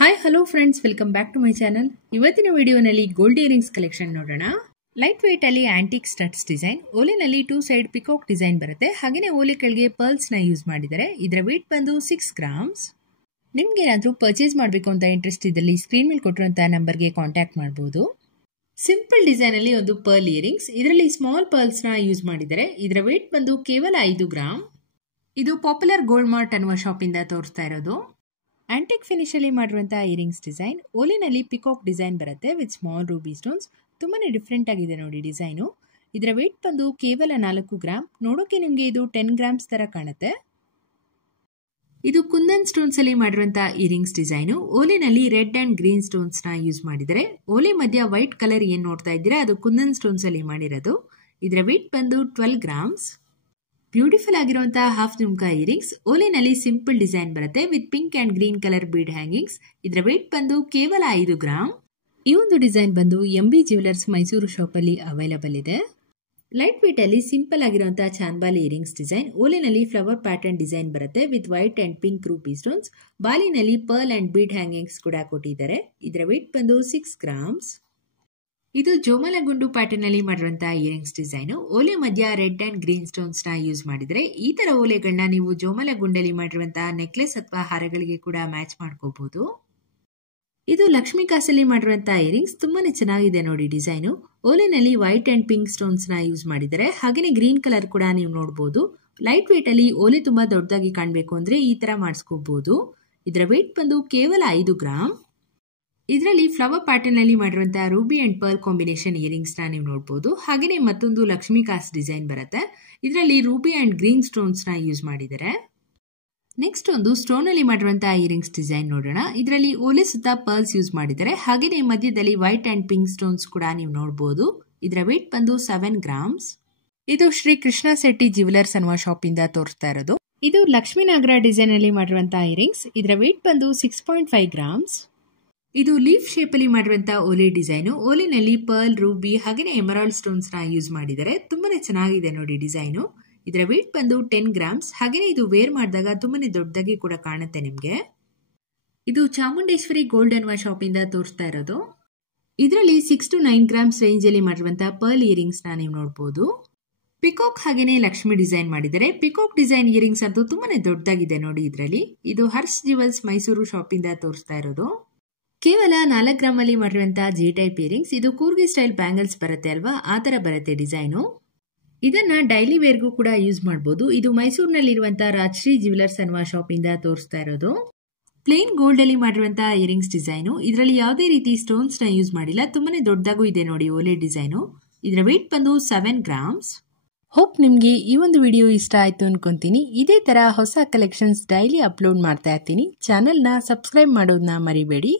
Hi hello friends, welcome back to my channel. ಇವತ್ತಿನ ವಿಡಿಯೋನಲ್ಲಿ gold earrings collection ನೋಡೋಣ. Light weight ಅಲ್ಲಿ antique studs design, ಓಲೆನಲ್ಲಿ 2 side peacock design ಬರುತ್ತೆ. ಹಾಗೆಯೇ ಓಲೆ ಕೆಳಗೆ ಪರ್ಲ್ಸ್ ನ ಯೂಸ್ ಮಾಡಿದರೆ. ಇದರ ವೇಟ್ ಬಂದು 6 ಗ್ರಾಮ್ಸ್. ನಿಮ್ಗೆ ಏನಾದರೂ ಪರ್ಚೇಸ್ ಮಾಡಬೇಕು ಅಂತ ಇಂಟ್ರೆಸ್ಟ್ ಇದ್ದಲ್ಲಿ ಸ್ಕ್ರೀನ್ ಮೇಲೆ ಕೊಟ್ಟಿರುವಂತಹ ನಂಬರ್ಗೆ ಕಾಂಟ್ಯಾಕ್ಟ್ ಮಾಡಬಹುದು. ಸಿಂಪಲ್ ಡಿಸೈನ್ ಅಲ್ಲಿ ಒಂದು ಪರ್ಲ್ ಇಯರಿಂಗ್ಸ್, ಇದರಲ್ಲಿ ಸ್ಮಾಲ್ ಪರ್ಲ್ಸ್ ನ ಯೂಸ್ ಮಾಡಿದರೆ. ಇದರ ವೇಟ್ ಬಂದು ಕೇವಲ 5 ಗ್ರಾಮ್. ಇದು ಪಾಪ್ಯುಲರ್ ಗೋಲ್ಡ್ ಮಾರ್ಟ್ ಅನ್ನುವ ಶಾಪ್ ಇಂದ ತೋರಿಸ್ತಾ ಇರೋದು. ಆಂಟಿಕ್ ಫಿನಿಶ್ ಅಲ್ಲಿ ಮಾಡಿರುವಂತಹ ಇಯರಿಂಗ್ಸ್ ಡಿಸೈನ್, ಓಲೆನಲ್ಲಿ ಪಿಕಾಕ್ ಡಿಸೈನ್ ಬರುತ್ತೆ ವಿತ್ ಸ್ಮಾಲ್ ರೂಬಿ ಸ್ಟೋನ್ಸ್. ತುಂಬಾನೇ ಡಿಫ್ರೆಂಟ್ ಆಗಿದೆ ನೋಡಿ ಡಿಸೈನು. ಇದರ ವೇಟ್ ಬಂದು ಕೇವಲ 4 ಗ್ರಾಮ್. ನೋಡೋಕೆ ನಿಮಗೆ ಇದು 10 ಗ್ರಾಮ್ಸ್ ತರ ಕಾಣುತ್ತೆ. ಇದು ಕುಂದನ್ ಸ್ಟೋನ್ಸ್ ಅಲ್ಲಿ ಮಾಡಿರುವಂತಹ ಇಯರಿಂಗ್ಸ್ ಡಿಸೈನು. ಓಲೆನಲ್ಲಿ ರೆಡ್ ಅಂಡ್ ಗ್ರೀನ್ ಸ್ಟೋನ್ಸ್ ನ ಯೂಸ್ ಮಾಡಿದರೆ. ಓಲೆ ಮಧ್ಯ ವೈಟ್ ಕಲರ್ ಏನ್ ನೋಡ್ತಾ ಇದ್ದೀರಾ ಅದು ಕುಂದನ್ ಸ್ಟೋನ್ಸ್ ಅಲ್ಲಿ ಮಾಡಿರೋದು. ಇದರ ವೇಟ್ ಬಂದು 12 ಗ್ರಾಮ್ಸ್. ಬ್ಯೂಟಿಫುಲ್ ಆಗಿರುವಂತಹ ಹಾಫ್ ಜುಮ್ಕಾ ಇಯರಿಂಗ್ಸ್, ಓಲೆನಲ್ಲಿ ಸಿಂಪಲ್ ಡಿಸೈನ್ ಬರುತ್ತೆ with pink and green colour bead hangings. ಇದರ ವೇಟ್ ಬಂದು ಕೇವಲ 5 ಗ್ರಾಮ್. ಈ ಒಂದು ಡಿಸೈನ್ ಬಂದು MB ಜ್ಯುವೆಲರ್ಸ್ ಮೈಸೂರು ಶಾಪ್ ಅಲ್ಲಿ ಅವೈಲಬಲ್ ಇದೆ. ಲೈಟ್ ವೇಟ್ ಅಲ್ಲಿ ಸಿಂಪಲ್ ಆಗಿರುವಂತಹ ಚಾನ್ಬಾಲಿ ಇಯರಿಂಗ್ಸ್ ಡಿಸೈನ್, ಓಲೆನಲ್ಲಿ ಫ್ಲವರ್ ಪ್ಯಾಟರ್ನ್ ಡಿಸೈನ್ ಬರುತ್ತೆ with white and pink ruby stones. ಬಾಲಿನಲ್ಲಿ ಪರ್ಲ್ ಅಂಡ್ ಬೀಡ್ ಹ್ಯಾಂಗಿಂಗ್ಸ್ ಕೂಡ ಕೊಟ್ಟಿದ್ದಾರೆ. ಇದರ ವೇಟ್ ಬಂದು 6 ಗ್ರಾಮ್ಸ್. ಇದು ಜೋಮಲಗುಂಡು ಪ್ಯಾಟರ್ನ್ ಅಲ್ಲಿ ಮಾಡಿರುವಂತಹ ಇಯರಿಂಗ್ಸ್ ಡಿಸೈನ್, ಓಲೆ ಮಧ್ಯ ರೆಡ್ ಅಂಡ್ ಗ್ರೀನ್ ಸ್ಟೋನ್ಸ್ ನ ಯೂಸ್ ಮಾಡಿದ್ರೆ. ಈ ತರ ಓಲೆಗಳನ್ನ ನೀವು ಜೋಮಲಗುಂಡಲ್ಲಿ ಮಾಡಿರುವಂತಹ ನೆಕ್ಲೆಸ್ ಅಥವಾ ಹಾರಗಳಿಗೆ ಕೂಡ ಮ್ಯಾಚ್ ಮಾಡ್ಕೋಬಹುದು. ಇದು ಲಕ್ಷ್ಮೀ ಕಾಸಲ್ಲಿ ಮಾಡಿರುವಂತಹ ಇಯರಿಂಗ್ಸ್, ತುಂಬಾನೇ ಚೆನ್ನಾಗಿದೆ ನೋಡಿ ಡಿಸೈನು. ಓಲೆನಲ್ಲಿ ವೈಟ್ ಅಂಡ್ ಪಿಂಕ್ ಸ್ಟೋನ್ಸ್ ನ ಯೂಸ್ ಮಾಡಿದರೆ. ಹಾಗೆಯೇ ಗ್ರೀನ್ ಕಲರ್ ಕೂಡ ನೀವು ನೋಡಬಹುದು. ಲೈಟ್ ವೇಟ್ ಅಲ್ಲಿ ಓಲೆ ತುಂಬಾ ದೊಡ್ಡದಾಗಿ ಕಾಣಬೇಕು ಅಂದ್ರೆ ಈ ತರ ಮಾಡಿಸ್ಕೋಬಹುದು. ಇದರ ವೇಟ್ ಬಂದು ಕೇವಲ 5 ಗ್ರಾಮ್. ಇದರಲ್ಲಿ ಫ್ಲವರ್ ಪ್ಯಾಟರ್ನ್ ಅಲ್ಲಿ ಮಾಡಿರುವಂತಹ Ruby and pearl combination earrings ನ ನೀವು ನೋಡಬಹುದು. ಹಾಗೆಯೇ ಮತ್ತೊಂದು ಲಕ್ಷ್ಮೀ ಕಾಸ್ ಡಿಸೈನ್ ಬರುತ್ತೆ. ಇದರಲ್ಲಿ ರೂಬಿ ಅಂಡ್ ಗ್ರೀನ್ ಸ್ಟೋನ್ಸ್ ನ ಯೂಸ್ ಮಾಡಿದ್ದಾರೆ. ನೆಕ್ಸ್ಟ್ ಒಂದು ಸ್ಟೋನ್ ಅಲ್ಲಿ ಮಾಡಿರುವಂತಹ ಇಯರಿಂಗ್ಸ್ ಡಿಸೈನ್ ನೋಡೋಣ. ಇದರಲ್ಲಿ ಓಲೆ ಸುತ್ತ ಪರ್ಲ್ಸ್ ಯೂಸ್ ಮಾಡಿದ್ದಾರೆ. ಹಾಗೆಯೇ ಮಧ್ಯದಲ್ಲಿ ವೈಟ್ ಅಂಡ್ ಪಿಂಕ್ ಸ್ಟೋನ್ಸ್ ಕೂಡ ನೀವು ನೋಡಬಹುದು. ಇದರ ವೇಟ್ ಬಂದು 7 ಗ್ರಾಮ್ಸ್. ಇದು ಶ್ರೀ ಕೃಷ್ಣ ಶೆಟ್ಟಿ ಜ್ಯುವೆಲರ್ಸ್ ಅನ್ನುವ ಶಾಪ್ ಇಂದ ತೋರಿಸ್ತಾ ಇರೋದು. ಇದು ಲಕ್ಷ್ಮೀನಾಗರ ಡಿಸೈನ್ ಅಲ್ಲಿ ಮಾಡಿರುವಂತಹ ಇಯರಿಂಗ್ಸ್. ಇದರ ವೇಟ್ ಬಂದು 6.5 ಗ್ರಾಮ್ಸ್. ಇದು ಲೀಫ್ ಶೇಪ್ ಅಲ್ಲಿ ಮಾಡಿರುವಂತಹ ಓಲೆ ಡಿಸೈನು, ಓಲೆನಲ್ಲಿ ಪರ್ಲ್, ರೂಬಿ ಹಾಗೆಯೇ ಎಮರಾಲ್ಡ್ ಸ್ಟೋನ್ಸ್ ನ ಯೂಸ್ ಮಾಡಿದ್ದಾರೆ. ತುಂಬಾನೇ ಚೆನ್ನಾಗಿದೆ ನೋಡಿ ಡಿಸೈನು. ಇದರ ವೇಟ್ ಬಂದು 10 ಗ್ರಾಮ್ಸ್. ಹಾಗೆಯೇ ಇದು ವೇರ್ ಮಾಡಿದಾಗ ತುಂಬಾನೇ ದೊಡ್ಡದಾಗಿ ಕೂಡ ಕಾಣುತ್ತೆ ನಿಮ್ಗೆ. ಇದು ಚಾಮುಂಡೇಶ್ವರಿ ಗೋಲ್ಡ್ ಅನ್ನುವ ಶಾಪ್ ಇಂದ ತೋರಿಸ್ತಾ ಇರೋದು. ಇದರಲ್ಲಿ 6 to 9 ಗ್ರಾಮ್ಸ್ ರೇಂಜ್ ಅಲ್ಲಿ ಮಾಡಿರುವಂತಹ ಪರ್ಲ್ ಇಯರಿಂಗ್ಸ್ ನ ನೀವು ನೋಡಬಹುದು. ಪಿಕಾಕ್ ಹಾಗೇನೆ ಲಕ್ಷ್ಮಿ ಡಿಸೈನ್ ಮಾಡಿದರೆ. ಪಿಕಾಕ್ ಡಿಸೈನ್ ಇಯರಿಂಗ್ಸ್ ಅಂತೂ ತುಂಬಾನೇ ದೊಡ್ಡದಾಗಿದೆ ನೋಡಿ ಇದರಲ್ಲಿ. ಇದು ಹರ್ಷ್ ಜ್ಯುವೆಲ್ಸ್ ಮೈಸೂರು ಶಾಪ್ ಇಂದ ತೋರಿಸ್ತಾ ಇರೋದು. ಕೇವಲ 4 ಗ್ರಾಮ್ ಅಲ್ಲಿ ಮಾಡಿರುವಂತಹ ಜಿ ಟೈಪ್ ಇಯರಿಂಗ್ಸ್. ಇದು ಕೂರ್ಗಿ ಸ್ಟೈಲ್ ಬ್ಯಾಂಗಲ್ಸ್ ಬರುತ್ತೆ ಅಲ್ವಾ, ಆ ತರ ಬರುತ್ತೆ ಡಿಸೈನು. ಇದನ್ನ ಡೈಲಿ ವೇರ್ಗೂ ಕೂಡ ಯೂಸ್ ಮಾಡಬಹುದು. ಇದು ಮೈಸೂರಿನಲ್ಲಿರುವಂತಹ ರಾಜಶ್ರೀ ಜ್ಯುವೆಲರ್ಸ್ ಅನ್ನುವ ಶಾಪ್ ಇಂದ ತೋರಿಸ್ತಾ ಇರೋದು. ಪ್ಲೇನ್ ಗೋಲ್ಡ್ ಅಲ್ಲಿ ಮಾಡಿರುವಂತಹ ಇಯರಿಂಗ್ಸ್ ಡಿಸೈನು. ಇದರಲ್ಲಿ ಯಾವುದೇ ರೀತಿ ಸ್ಟೋನ್ಸ್ ನ ಯೂಸ್ ಮಾಡಿಲ್ಲ. ತುಂಬಾನೇ ದೊಡ್ಡದಾಗೂ ಇದೆ ನೋಡಿ ಓಲೆ ಡಿಸೈನು. ಇದರ ವೇಟ್ ಬಂದು 7 ಗ್ರಾಮ್ಸ್. ಹೋಪ್ ನಿಮ್ಗೆ ಈ ಒಂದು ವಿಡಿಯೋ ಇಷ್ಟ ಆಯ್ತು ಅನ್ಕೊಂತೀನಿ. ಇದೇ ತರ ಹೊಸ ಕಲೆಕ್ಷನ್ಸ್ ಡೈಲಿ ಅಪ್ಲೋಡ್ ಮಾಡ್ತಾ ಇರ್ತೀನಿ. ಚಾನೆಲ್ ನ ಸಬ್ಸ್ಕ್ರೈಬ್ ಮಾಡೋದನ್ನ ಮರಿಬೇಡಿ.